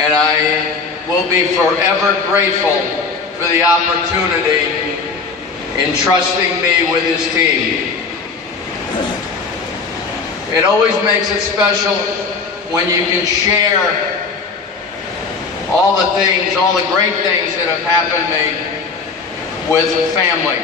and I will be forever grateful for the opportunity in trusting me with his team. It always makes it special when you can share all the things, all the great things that have happened to me with family.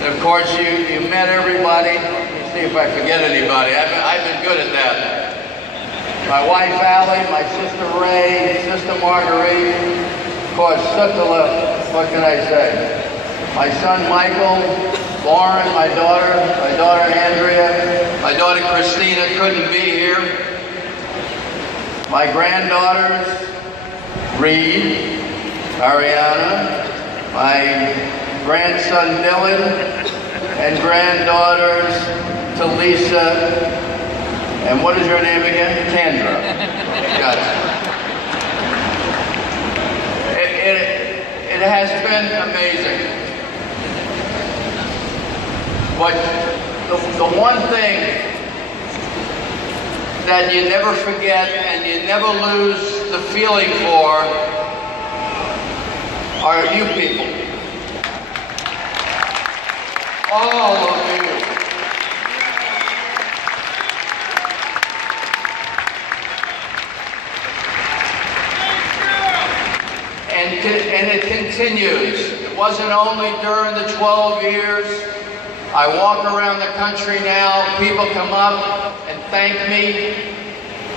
And of course, you met everybody. Let me see if I forget anybody. I've been good at that. My wife, Allie, my sister, Ray, sister, Marguerite, of course, such a list. What can I say? My son, Michael, Lauren, my daughter, Andrea, my daughter, Christina, couldn't be here. My granddaughters, Reed, Ariana, my grandson, Dylan, and granddaughters, Talisa, and what is your name again? Kendra. Got it. It has been amazing. But the one thing that you never forget and you never lose the feeling for are you people. All of you. And it continues. It wasn't only during the 12 years. I walk around the country now, people come up and thank me.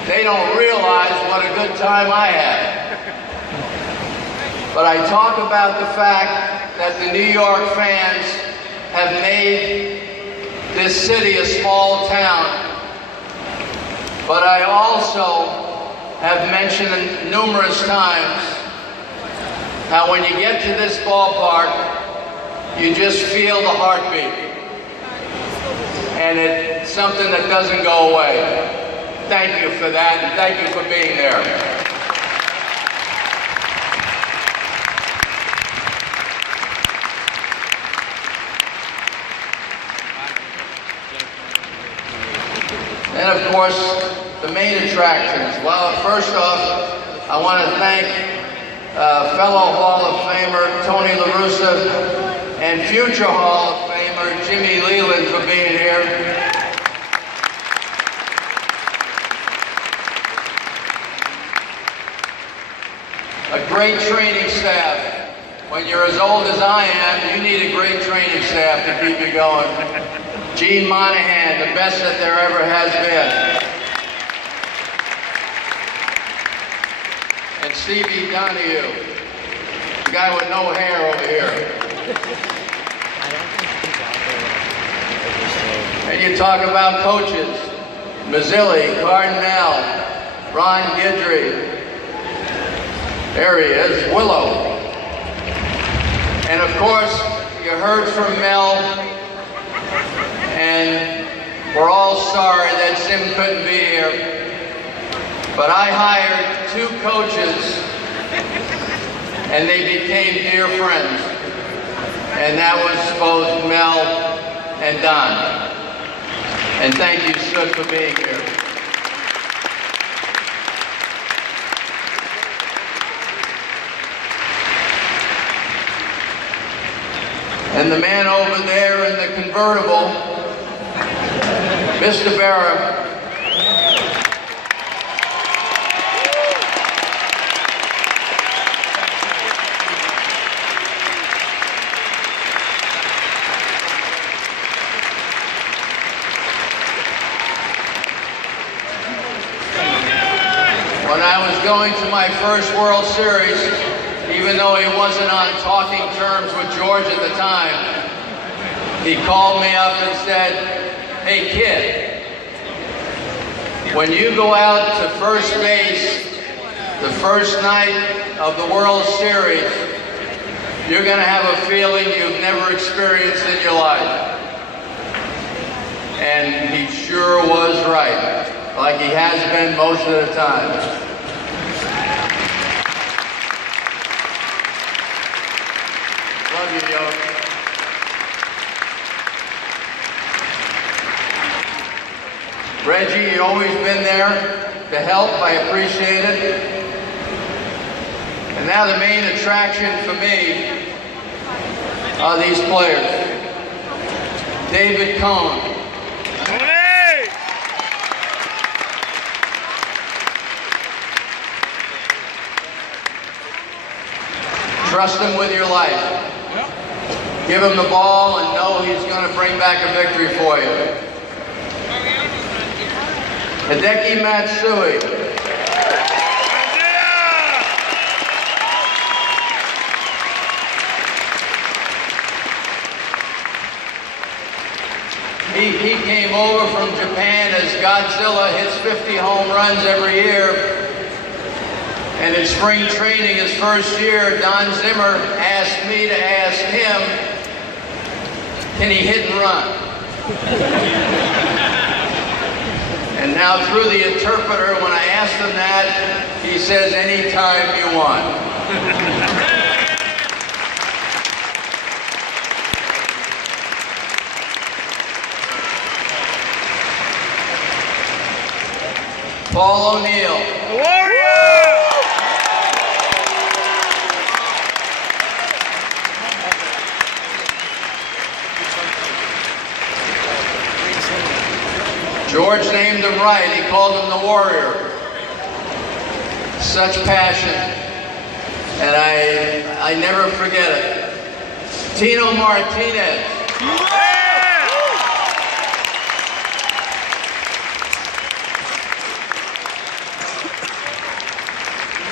They don't realize what a good time I had. But I talk about the fact that the New York fans have made this city a small town. But I also have mentioned numerous times how when you get to this ballpark, you just feel the heartbeat. And it's something that doesn't go away. Thank you for that, and thank you for being there. And of course, the main attractions. Well, first off, I want to thank fellow Hall of Famer Tony La Russa and future Hall of Famer Jimmy Leland for being here. A great training staff. When you're as old as I am, you need a great training staff to keep you going. Gene Monahan, the best that there ever has been. And Stevie Donahue, the guy with no hair over here. And you talk about coaches, Mazzilli, Cardinal, Ron Guidry, there he is, Willow. And of course, you heard from Mel, and we're all sorry that Sim couldn't be here. But I hired 2 coaches, and they became dear friends. And that was both Mel and Don. And thank you, Soot, for being here. And the man over there in the convertible, Mr. Barra. When I was going to my first World Series, even though he wasn't on talking terms with George at the time, he called me up and said, "Hey kid, when you go out to first base the first night of the World Series, you're going to have a feeling you've never experienced in your life." And he sure was right, like he has been most of the time. Love you, Yo. Reggie, you've always been there to help. I appreciate it. And now the main attraction for me are these players. David Cohn. Hey! Trust him with your life. Give him the ball and know he's going to bring back a victory for you. Hideki Matsui. He came over from Japan as Godzilla hits 50 home runs every year. And in spring training his first year, Don Zimmer asked me to ask him, can he hit and run? And now through the interpreter, when I asked him that, he says, anytime you want. Paul O'Neill. Warrior! George named him right. He called him the Warrior. Such passion. And I never forget it. Tino Martinez.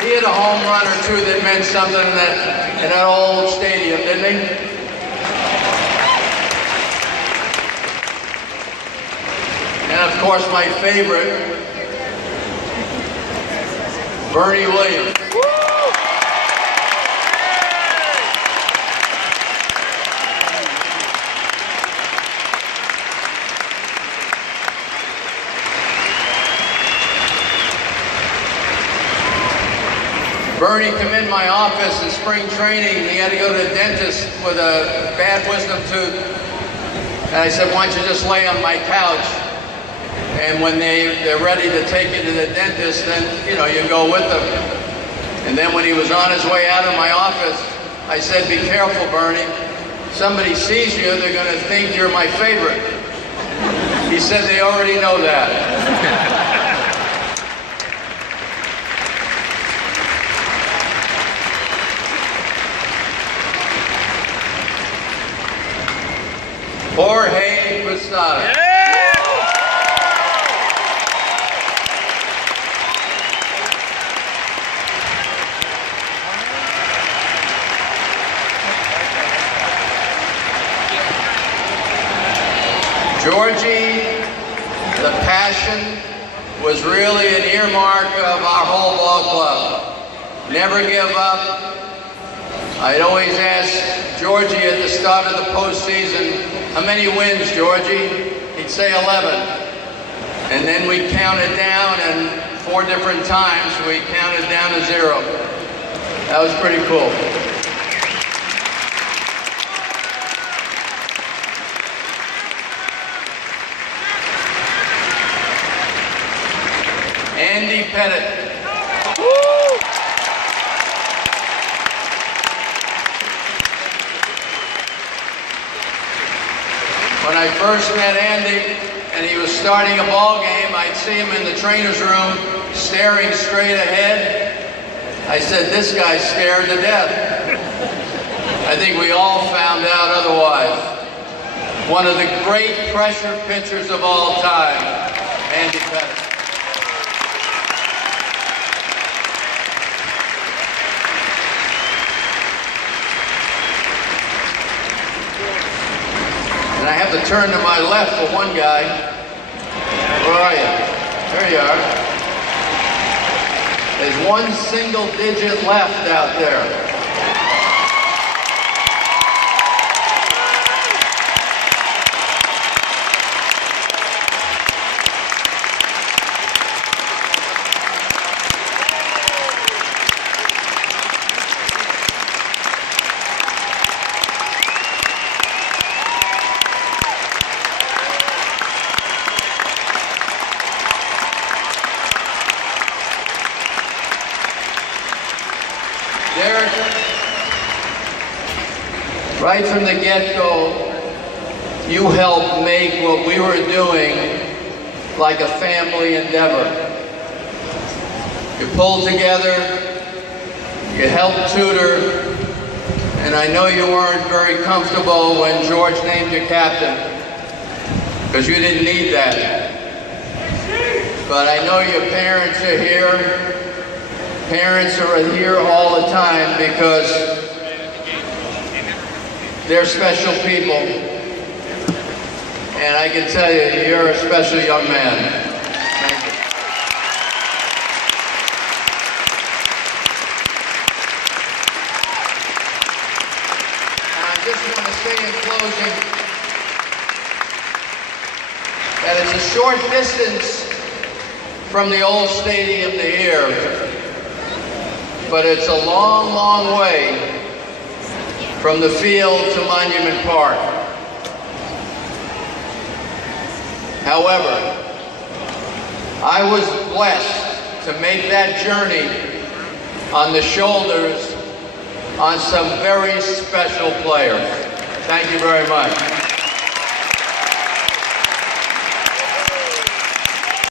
He hit a home run or two that meant something in that old stadium, didn't he? And of course, my favorite, Bernie Williams. Bernie came in my office in spring training. He had to go to the dentist with a bad wisdom tooth. And I said, why don't you just lay on my couch? And when they're ready to take you to the dentist, then, you know, you go with them. And then when he was on his way out of my office, I said, be careful, Bernie. Somebody sees you, they're going to think you're my favorite. He said, they already know that. Jorge Posada. Georgie, the passion was really an earmark of our whole ball club. Never give up. I'd always ask Georgie at the start of the postseason, how many wins, Georgie? He'd say 11. And then we counted down, and 4 different times we counted down to 0. That was pretty cool. Andy Pettit. When I first met Andy and he was starting a ball game, I'd see him in the trainer's room staring straight ahead. I said, this guy's scared to death. I think we all found out otherwise. One of the great pressure pitchers of all time, Andy Pettit. And I have to turn to my left for one guy. Where are you? There you are. There's one single digit left out there. Right from the get-go, you helped make what we were doing like a family endeavor. You pulled together, you helped tutor, and I know you weren't very comfortable when George named you captain, because you didn't need that. But I know your parents are here. Parents are here all the time because they're special people. And I can tell you, you're a special young man. Thank you. And I just want to say in closing that it's a short distance from the old stadium to here, but it's a long, long way from the field to Monument Park. However, I was blessed to make that journey on the shoulders on some very special players. Thank you very much.